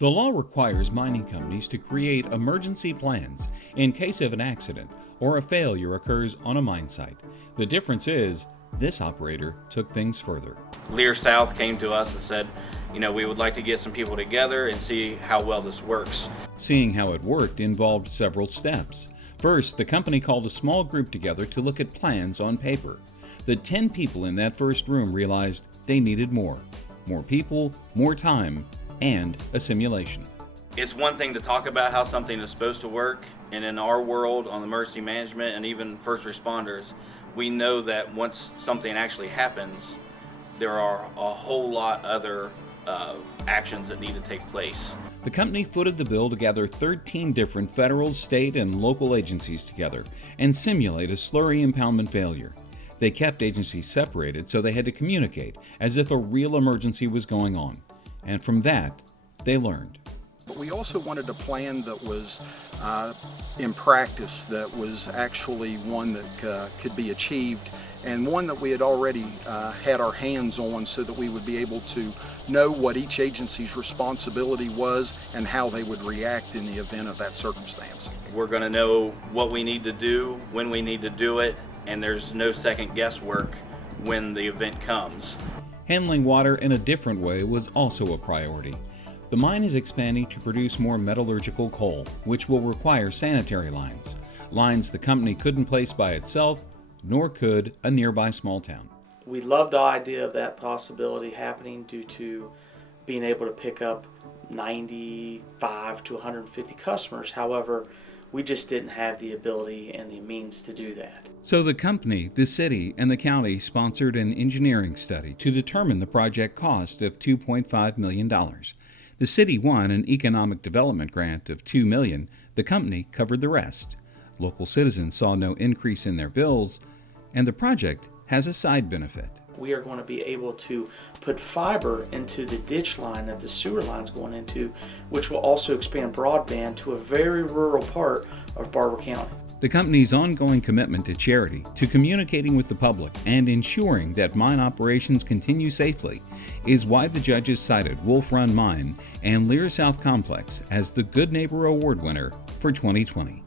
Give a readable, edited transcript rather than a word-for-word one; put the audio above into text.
The law requires mining companies to create emergency plans in case of an accident or a failure occurs on a mine site. The difference is, this operator took things further. Leer South came to us and said, we would like to get some people together and see how well this works. Seeing how it worked involved several steps. First, the company called a small group together to look at plans on paper. The 10 people in that first room realized they needed more people, more time, and a simulation. It's one thing to talk about how something is supposed to work, and in our world on emergency management and even first responders, we know that once something actually happens, there are a whole lot other actions that need to take place. The company footed the bill to gather 13 different federal, state, and local agencies together and simulate a slurry impoundment failure. They kept agencies separated so they had to communicate as if a real emergency was going on. And from that, they learned. But we also wanted a plan that was in practice, that was actually one that could be achieved, and one that we had already had our hands on, so that we would be able to know what each agency's responsibility was and how they would react in the event of that circumstance. We're going to know what we need to do, when we need to do it, and there's no second guesswork when the event comes. Handling water in a different way was also a priority. The mine is expanding to produce more metallurgical coal, which will require sanitary lines. Lines the company couldn't place by itself, nor could a nearby small town. We love the idea of that possibility happening due to being able to pick up 95 to 150 customers. However, we just didn't have the ability and the means to do that. So the company, the city, and the county sponsored an engineering study to determine the project cost of $2.5 million. The city won an economic development grant of $2 million. The company covered the rest. Local citizens saw no increase in their bills, and the project has a side benefit. We are going to be able to put fiber into the ditch line that the sewer line's going into, which will also expand broadband to a very rural part of Barber County. The company's ongoing commitment to charity, to communicating with the public, and ensuring that mine operations continue safely is why the judges cited Wolf Run Mine and Leer South Complex as the Good Neighbor Award winner for 2020.